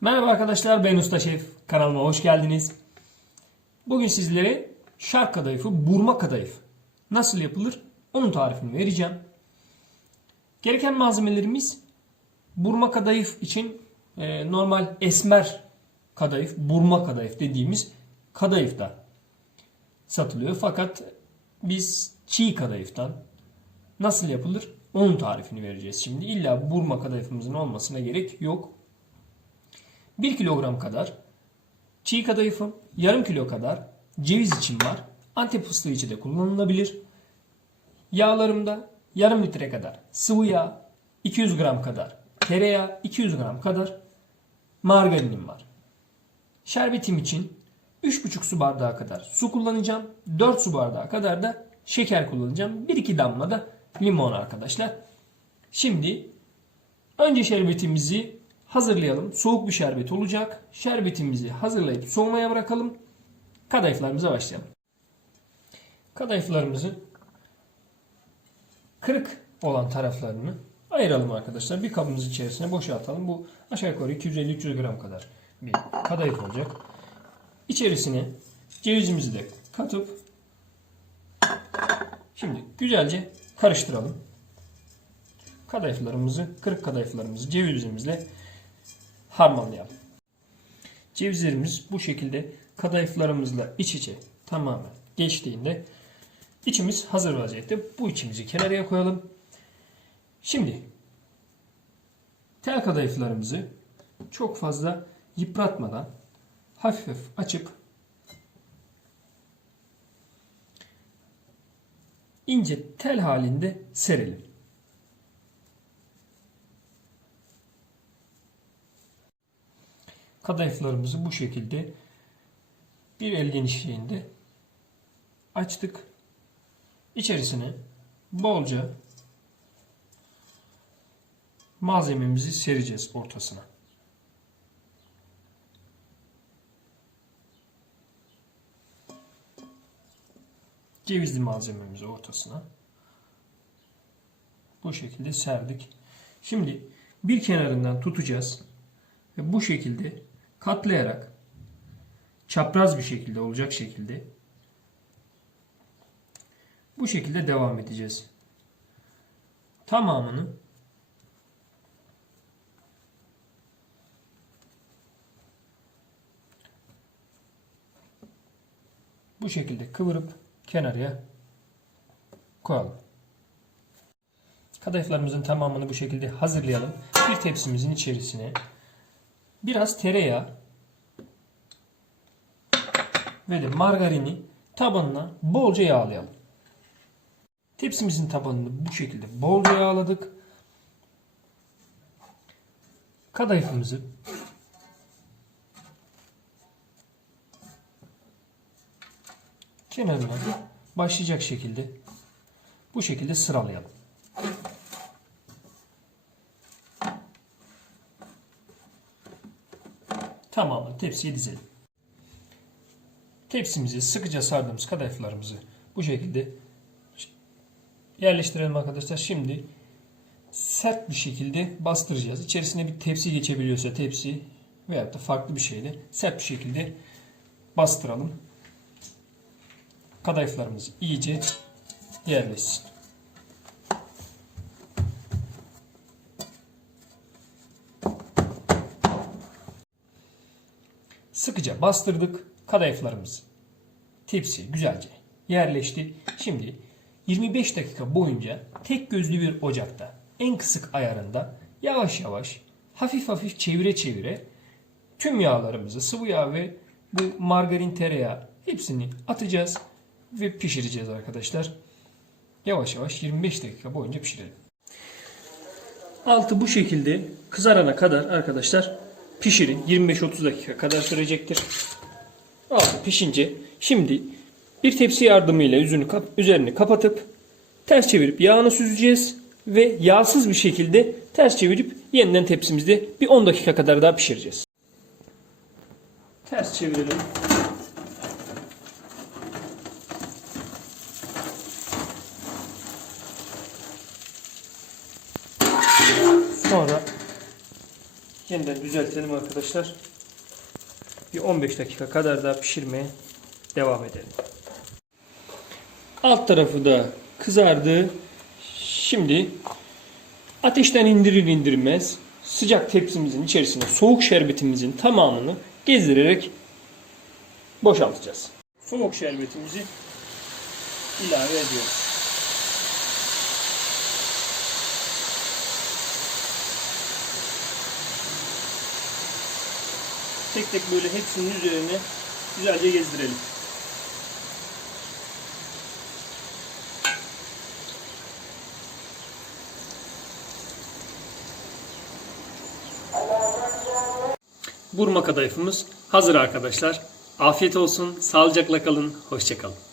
Merhaba arkadaşlar ben Usta Şef. Kanalıma hoş geldiniz. Bugün sizlere şark kadayıfı, burma kadayıf nasıl yapılır onun tarifini vereceğim. Gereken malzemelerimiz burma kadayıf için e, normal esmer kadayıf, burma kadayıf dediğimiz kadayıf da satılıyor. Fakat biz çiğ kadayıftan nasıl yapılır onun tarifini vereceğiz şimdi. İlla burma kadayıfımızın olmasına gerek yok. 1 kilogram kadar çiğ kadayıfım, yarım kilo kadar ceviz için var. Antep fıstığı içi de kullanılabilir. Yağlarımda yarım litre kadar sıvı yağ, 200 gram kadar tereyağı, 200 gram kadar margarinim var. Şerbetim için 3,5 su bardağı kadar su kullanacağım. 4 su bardağı kadar da şeker kullanacağım. 1-2 damla da limon arkadaşlar. Şimdi önce şerbetimizi hazırlayalım. Soğuk bir şerbet olacak. Şerbetimizi hazırlayıp soğumaya bırakalım. Kadayıflarımıza başlayalım. Kadayıflarımızı kırık olan taraflarını ayıralım arkadaşlar. Bir kabımız içerisine boşaltalım. Bu aşağı yukarı 250-300 gram kadar bir kadayıf olacak. İçerisine cevizimizi de katıp şimdi güzelce karıştıralım. Kadayıflarımızı, kırık kadayıflarımızı cevizimizle harmanlayalım. Cevizlerimiz bu şekilde kadayıflarımızla iç içe tamamen geçtiğinde içimiz hazır vaziyette. Bu içimizi kenarıya koyalım. Şimdi tel kadayıflarımızı çok fazla yıpratmadan hafif hafif açıp ince tel halinde serelim. Kadayıflarımızı bu şekilde bir el genişliğinde açtık. İçerisine bolca malzememizi sereceğiz ortasına. Cevizli malzememizi ortasına bu şekilde serdik. Şimdi bir kenarından tutacağız ve bu şekilde katlayarak çapraz bir şekilde olacak şekilde bu şekilde devam edeceğiz. Tamamını bu şekilde kıvırıp kenarıya koyalım. Kadayıflarımızın tamamını bu şekilde hazırlayalım. Bir tepsimizin içerisine biraz tereyağı ve de margarini tabanına bolca yağlayalım. Tepsimizin tabanını bu şekilde bolca yağladık. Kadayıfımızı kenarına başlayacak şekilde bu şekilde sıralayalım. Tamamını tepsiye dizelim. Tepsimizi sıkıca sardığımız kadayıflarımızı bu şekilde yerleştirelim arkadaşlar. Şimdi sert bir şekilde bastıracağız. İçerisine bir tepsi geçebiliyorsa tepsi veya da farklı bir şeyle sert bir şekilde bastıralım. Kadayıflarımız iyice yerleşsin. Sıkıca bastırdık. Kadayıflarımız tepsi güzelce yerleşti. Şimdi 25 dakika boyunca tek gözlü bir ocakta en kısık ayarında yavaş yavaş hafif hafif çevire çevire tüm yağlarımızı sıvı yağ ve bu margarin tereyağı hepsini atacağız ve pişireceğiz arkadaşlar. Yavaş yavaş 25 dakika boyunca pişirelim. Altı bu şekilde kızarana kadar arkadaşlar pişirin. 25-30 dakika kadar sürecektir. Altı pişince şimdi bir tepsi yardımıyla yüzünü kap üzerini kapatıp ters çevirip yağını süzeceğiz ve yağsız bir şekilde ters çevirip yeniden tepsimizde bir 10 dakika kadar daha pişireceğiz. Ters çevirelim. Sonra Yeniden düzeltelim arkadaşlar. Bir 15 dakika kadar daha pişirmeye devam edelim. Alt tarafı da kızardı. Şimdi ateşten indirir indirmez sıcak tepsimizin içerisine soğuk şerbetimizin tamamını gezdirerek boşaltacağız. Soğuk şerbetimizi ilave ediyoruz. Tek tek böyle hepsinin üzerine güzelce gezdirelim. Burma kadayıfımız hazır arkadaşlar. Afiyet olsun, sağlıcakla kalın, hoşçakalın.